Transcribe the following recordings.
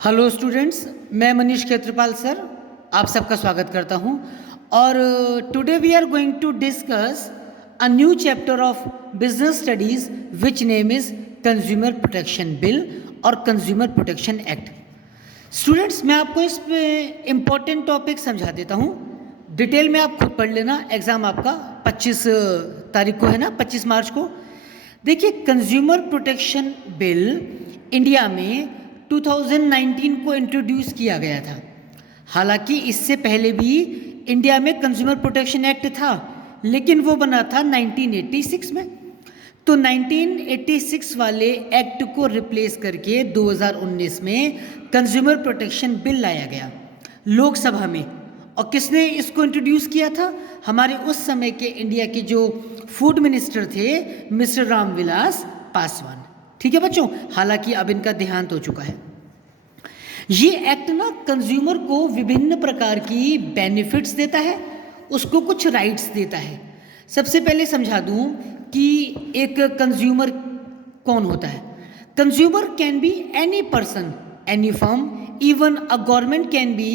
Hello students, मैं मनीष क्षेत्रपाल sir आप सबका स्वागत करता हूं। और today we are going to discuss a new chapter of business studies which name is consumer protection bill और कंज्यूमर प्रोटेक्शन एक्ट। स्टूडेंट्स, मैं आपको इस पे इम्पोर्टेंट टॉपिक समझा देता हूं, डिटेल में आप खुद पढ़ लेना। एग्ज़ाम आपका 25 तारीख को है ना, 25 मार्च को। देखिए, कंज्यूमर प्रोटेक्शन बिल इंडिया में 2019 को इंट्रोड्यूस किया गया था। हालांकि इससे पहले भी इंडिया में कंज्यूमर प्रोटेक्शन एक्ट था, लेकिन वो बना था 1986 में। तो 1986 वाले एक्ट को रिप्लेस करके 2019 में कंज्यूमर प्रोटेक्शन बिल लाया गया लोकसभा में। और किसने इसको इंट्रोड्यूस किया था? हमारे उस समय के इंडिया के जो फूड मिनिस्टर थे, मिस्टर रामविलास पासवान। ठीक है बच्चों, हालांकि अब इनका देहांत हो चुका है। ये एक्ट ना कंज्यूमर को विभिन्न प्रकार की बेनिफिट्स देता है, उसको कुछ राइट्स देता है। सबसे पहले समझा दूं कि एक कंज्यूमर कौन होता है। Consumer can be any person, any firm, even a government can be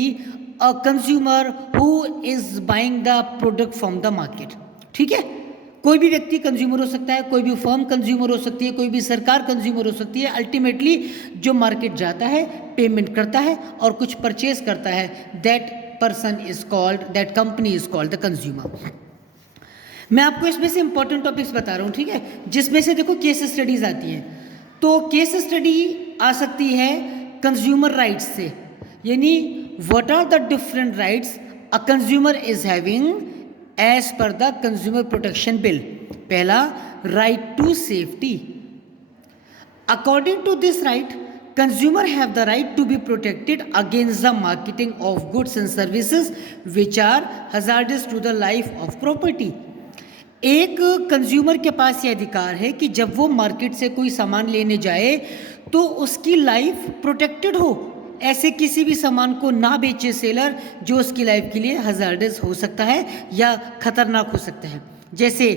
a consumer who is buying the product from the market. ठीक है, कोई भी व्यक्ति कंज्यूमर हो सकता है, कोई भी फर्म कंज्यूमर हो सकती है, कोई भी सरकार कंज्यूमर हो सकती है। अल्टीमेटली जो मार्केट जाता है, पेमेंट करता है और कुछ परचेज करता है, that person is called, that company is called the consumer. मैं आपको इसमें से इंपॉर्टेंट टॉपिक्स बता रहा हूँ, ठीक है, जिसमें से देखो केस स्टडीज आती हैं। तो केस स्टडी आ सकती है कंज्यूमर राइट्स से, यानी what are the different rights a consumer is having as per the consumer protection bill. पहला, right to safety. According to this right, consumer have the right to be protected against the marketing of goods and services which are hazardous to the life of property. एक consumer के पास यह अधिकार है कि जब वो मार्केट से कोई सामान लेने जाए तो उसकी लाइफ प्रोटेक्टेड हो। ऐसे किसी भी सामान को ना बेचे सेलर जो उसकी लाइफ के लिए हजार्डस हो सकता है या खतरनाक हो सकता है। जैसे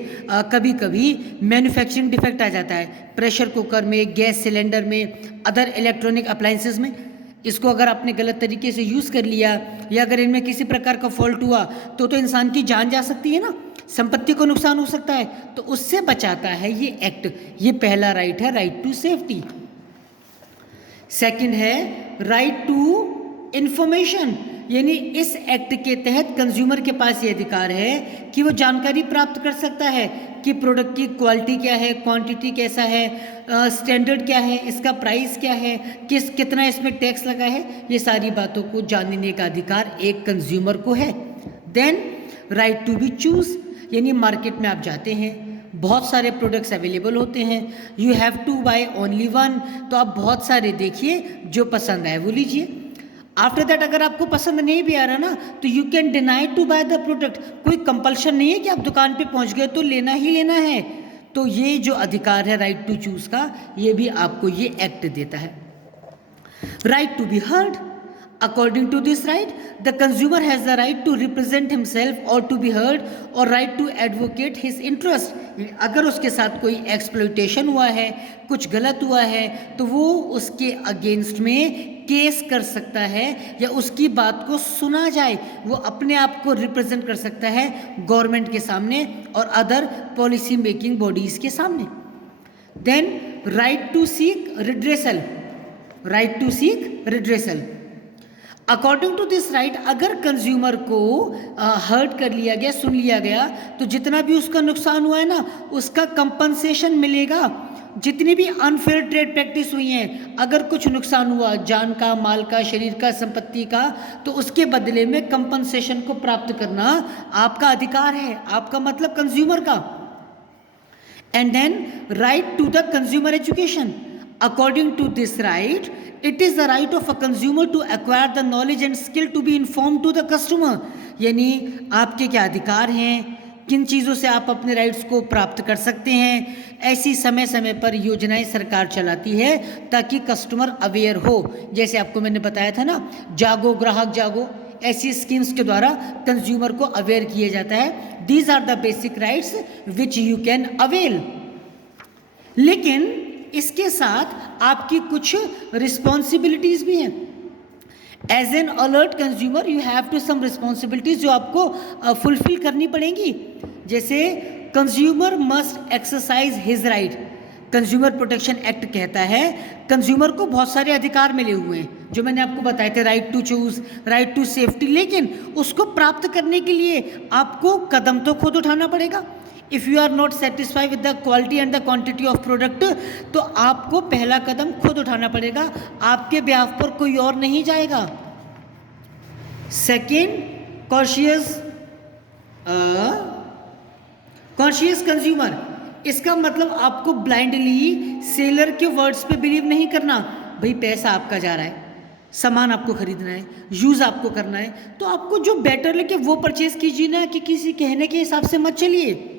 कभी कभी मैन्युफैक्चरिंग डिफेक्ट आ जाता है प्रेशर कुकर में, गैस सिलेंडर में, अदर इलेक्ट्रॉनिक अप्लायंसेस में। इसको अगर आपने गलत तरीके से यूज़ कर लिया या अगर इनमें किसी प्रकार का फॉल्ट हुआ तो इंसान की जान जा सकती है ना, संपत्ति को नुकसान हो सकता है। तो उससे बचाता है ये एक्ट। ये पहला राइट है, राइट टू सेफ्टी। सेकंड है राइट टू इंफॉर्मेशन, यानी इस एक्ट के तहत कंज्यूमर के पास ये अधिकार है कि वो जानकारी प्राप्त कर सकता है कि प्रोडक्ट की क्वालिटी क्या है, क्वांटिटी कैसा है, स्टैंडर्ड क्या है, इसका प्राइस क्या है, कितना इसमें टैक्स लगा है। ये सारी बातों को जानने का अधिकार एक कंज्यूमर को है। Then right to be choose, यानी मार्केट में आप जाते हैं, बहुत सारे प्रोडक्ट्स अवेलेबल होते हैं, you have to buy only one. तो आप बहुत सारे देखिए, जो पसंद आए वो लीजिए। आफ्टर दैट अगर आपको पसंद नहीं भी आ रहा ना, तो you can deny to buy the product. कोई कंपल्शन नहीं है कि आप दुकान पे पहुंच गए तो लेना ही लेना है। तो ये जो अधिकार है राइट टू चूज का, ये भी आपको ये एक्ट देता है। Right to be heard, according to this right, the consumer has the right to represent himself or to be heard or right to advocate his interest। अगर उसके साथ कोई एक्सप्लॉइटेशन हुआ है, कुछ गलत हुआ है, तो वो उसके अगेंस्ट में केस कर सकता है या उसकी बात को सुना जाए। वो अपने आप को रिप्रेजेंट कर सकता है गवर्नमेंट के सामने और अदर पॉलिसी मेकिंग बॉडीज के सामने। Then right to seek redressal, right to seek redressal. According to this right, अगर कंज्यूमर को हर्ट कर लिया गया, सुन लिया गया, तो जितना भी उसका नुकसान हुआ है ना, उसका कंपनसेशन मिलेगा। जितनी भी अनफेयर ट्रेड प्रैक्टिस हुई हैं, अगर कुछ नुकसान हुआ जान का, माल का, शरीर का, संपत्ति का, तो उसके बदले में कंपनसेशन को प्राप्त करना आपका अधिकार है, आपका मतलब कंज्यूमर का। And then right to the consumer education. According to this right, it is the right of a consumer to acquire the knowledge and skill to be informed to the customer। यानी आपके क्या अधिकार हैं, किन चीज़ों से आप अपने राइट्स को प्राप्त कर सकते हैं। ऐसी समय समय पर योजनाएं सरकार चलाती है ताकि कस्टमर अवेयर हो। जैसे आपको मैंने बताया था ना, जागो ग्राहक जागो, ऐसी स्कीम्स के द्वारा कंज्यूमर को अवेयर किया जाता है। These are the basic rights which you can avail. लेकिन इसके साथ आपकी कुछ रिस्पॉन्सिबिलिटीज भी हैं। As an alert consumer you have to some responsibilities जो आपको फुलफिल करनी पड़ेंगी, जैसे consumer must exercise his right. Consumer protection act कहता है कंज्यूमर को बहुत सारे अधिकार मिले हुए हैं जो मैंने आपको बताए थे, right to choose, right to safety, लेकिन उसको प्राप्त करने के लिए आपको कदम तो खुद उठाना पड़ेगा। If you are not satisfied with the quality and the quantity of product, तो आपको पहला कदम खुद उठाना पड़ेगा, आपके बिहाफ पर कोई और नहीं जाएगा। सेकेंड, कॉन्शियस कंज्यूमर, इसका मतलब आपको ब्लाइंडली सेलर के वर्ड्स पे बिलीव नहीं करना। भाई पैसा आपका जा रहा है, सामान आपको खरीदना है, यूज़ आपको करना है, तो आपको जो बेटर लगे वो परचेज कीजिए ना कि किसी कहने के हिसाब से मत चलिए।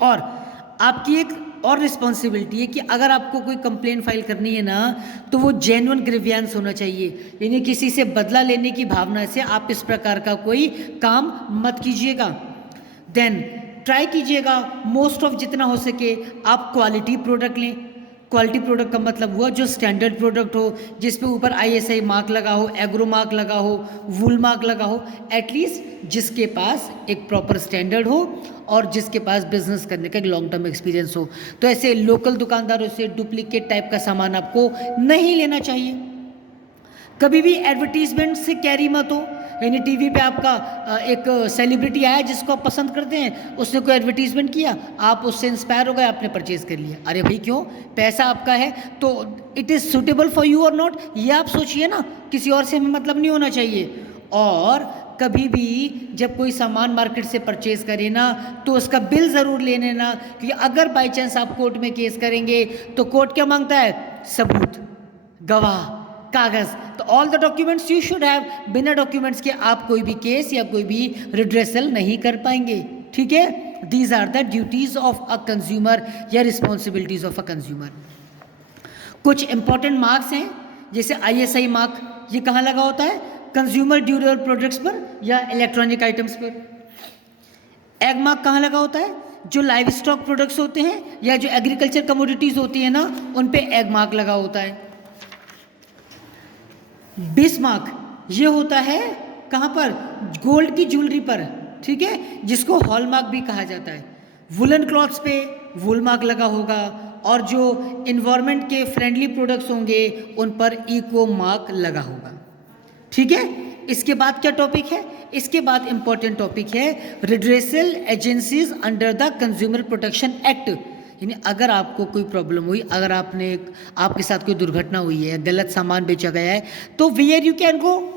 और आपकी एक और रिस्पॉन्सिबिलिटी है कि अगर आपको कोई कंप्लेन फाइल करनी है ना, तो वो जेन्युइन ग्रीवियंस होना चाहिए, यानी किसी से बदला लेने की भावना से आप इस प्रकार का कोई काम मत कीजिएगा। देन ट्राई कीजिएगा मोस्ट ऑफ जितना हो सके आप क्वालिटी प्रोडक्ट लें। क्वालिटी प्रोडक्ट का मतलब हुआ जो स्टैंडर्ड प्रोडक्ट हो, जिस पे ऊपर ISI मार्क लगा हो, एग्रो मार्क लगा हो, वूल मार्क लगा हो, एटलीस्ट जिसके पास एक प्रॉपर स्टैंडर्ड हो और जिसके पास बिजनेस करने का एक लॉन्ग टर्म एक्सपीरियंस हो। तो ऐसे लोकल दुकानदारों से डुप्लीकेट टाइप का सामान आपको नहीं लेना चाहिए। कभी भी एडवर्टीजमेंट से कैरी मत हो, यानी टीवी पे आपका एक सेलिब्रिटी आया जिसको आप पसंद करते हैं, उसने कोई एडवर्टीजमेंट किया, आप उससे इंस्पायर हो गए, आपने परचेज कर लिया। अरे भाई क्यों, पैसा आपका है तो it is suitable for you और नॉट, ये आप सोचिए ना, किसी और से हमें मतलब नहीं होना चाहिए। और कभी भी जब कोई सामान मार्केट से परचेज करे ना, तो उसका बिल ज़रूर ले लेना, क्योंकि अगर बाई चांस आप कोर्ट में केस करेंगे तो कोर्ट क्या मांगता है, सबूत, गवाह, कागज। तो all the documents you should have, बिना डॉक्यूमेंट्स के आप कोई भी केस या कोई भी रिड्रेसल नहीं कर पाएंगे। ठीक है, these are the duties of a consumer या रिस्पॉन्सिबिलिटीज ऑफ अ कंज्यूमर। कुछ इंपॉर्टेंट मार्क्स हैं, जैसे ISI मार्क, ये कहाँ लगा होता है, कंज्यूमर ड्यूरेबल प्रोडक्ट्स पर या इलेक्ट्रॉनिक आइटम्स पर। एग मार्क कहाँ लगा होता है, जो लाइव स्टॉक प्रोडक्ट्स होते हैं या जो एग्रीकल्चर कमोडिटीज होती है ना, उन पे एग मार्क लगा होता है। बिस मार्क ये होता है कहाँ पर, गोल्ड की ज्वेलरी पर, ठीक है, जिसको हॉलमार्क भी कहा जाता है। वुलन क्लॉथ्स पे वुल मार्क लगा होगा, और जो इन्वायरमेंट के फ्रेंडली प्रोडक्ट्स होंगे उन पर इको मार्क लगा होगा। ठीक है, इसके बाद क्या टॉपिक है, इसके बाद इंपॉर्टेंट टॉपिक है redressal agencies under the consumer protection act. यानी अगर आपको कोई प्रॉब्लम हुई, अगर आपके साथ कोई दुर्घटना हुई है, गलत सामान बेचा गया है, तो वेयर यू कैन गो,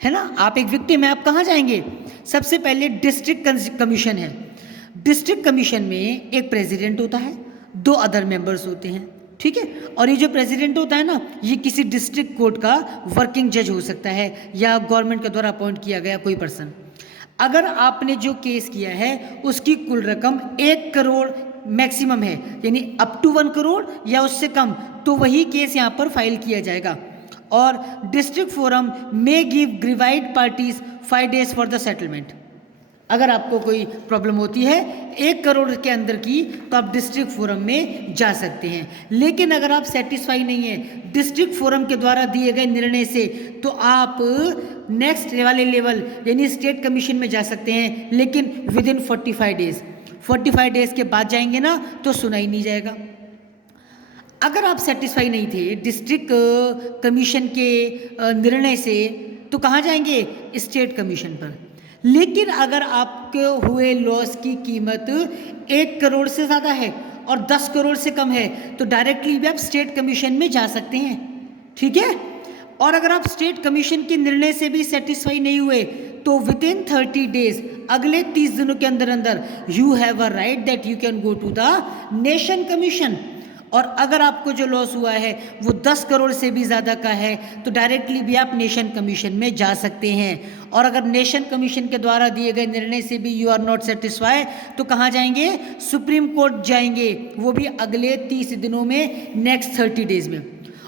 है ना, आप एक विक्टिम है, आप कहाँ जाएंगे। सबसे पहले डिस्ट्रिक्ट कमीशन है। डिस्ट्रिक्ट कमीशन में एक प्रेसिडेंट होता है, 2 अदर मेंबर्स होते हैं। ठीक है, और ये जो प्रेसिडेंट होता है ना, ये किसी डिस्ट्रिक्ट कोर्ट का वर्किंग जज हो सकता है या गवर्नमेंट के द्वारा अपॉइंट किया गया कोई पर्सन। अगर आपने जो केस किया है उसकी कुल रकम 1 करोड़ मैक्सिमम है, यानी अप टू 1 करोड़ या उससे कम, तो वही केस यहाँ पर फाइल किया जाएगा। और district forum may give grieved parties 5 days for the settlement. अगर आपको कोई प्रॉब्लम होती है 1 करोड़ के अंदर की, तो आप डिस्ट्रिक्ट फोरम में जा सकते हैं। लेकिन अगर आप सेटिस्फाई नहीं है डिस्ट्रिक्ट फोरम के द्वारा दिए गए निर्णय से, तो आप नेक्स्ट वाले लेवल यानी स्टेट कमीशन में जा सकते हैं, लेकिन विद इन 45 days। 45 days के बाद जाएंगे ना तो सुनाई नहीं जाएगा। अगर आप सेटिस्फाई नहीं थे डिस्ट्रिक्ट कमीशन के निर्णय से, तो कहाँ जाएंगे, स्टेट कमीशन पर। लेकिन अगर आपके हुए लॉस की कीमत 1 करोड़ से ज़्यादा है और 10 करोड़ से कम है, तो डायरेक्टली भी आप स्टेट कमीशन में जा सकते हैं। ठीक है, और अगर आप स्टेट कमीशन के निर्णय से भी सेटिस्फाई नहीं हुए, तो विद इन 30 days, अगले 30 दिनों के अंदर अंदर you have a right that you can go to the nation commission. और अगर आपको जो लॉस हुआ है वो 10 करोड़ से भी ज़्यादा का है, तो डायरेक्टली भी आप नेशन कमीशन में जा सकते हैं। और अगर नेशन कमीशन के द्वारा दिए गए निर्णय से भी यू आर नॉट सेटिस्फाई, तो कहाँ जाएंगे, सुप्रीम कोर्ट जाएंगे, वो भी अगले 30 दिनों में, नेक्स्ट 30 days में।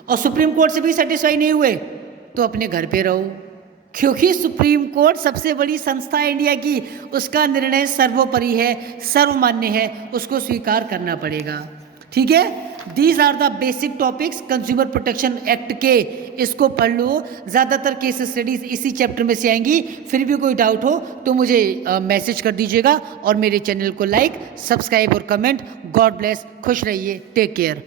और सुप्रीम कोर्ट से भी सेटिस्फाई नहीं हुए तो अपने घर पे रहो, क्योंकि सुप्रीम कोर्ट सबसे बड़ी संस्था है इंडिया की, उसका निर्णय सर्वोपरि है, सर्वमान्य है, उसको स्वीकार करना पड़ेगा। ठीक है, these are the basic topics consumer protection act के, इसको पढ़ लो। ज़्यादातर केस स्टडीज इसी चैप्टर में से आएंगी। फिर भी कोई डाउट हो तो मुझे मैसेज कर दीजिएगा और मेरे चैनल को लाइक, सब्सक्राइब और कमेंट। गॉड ब्लेस, खुश रहिए, टेक केयर।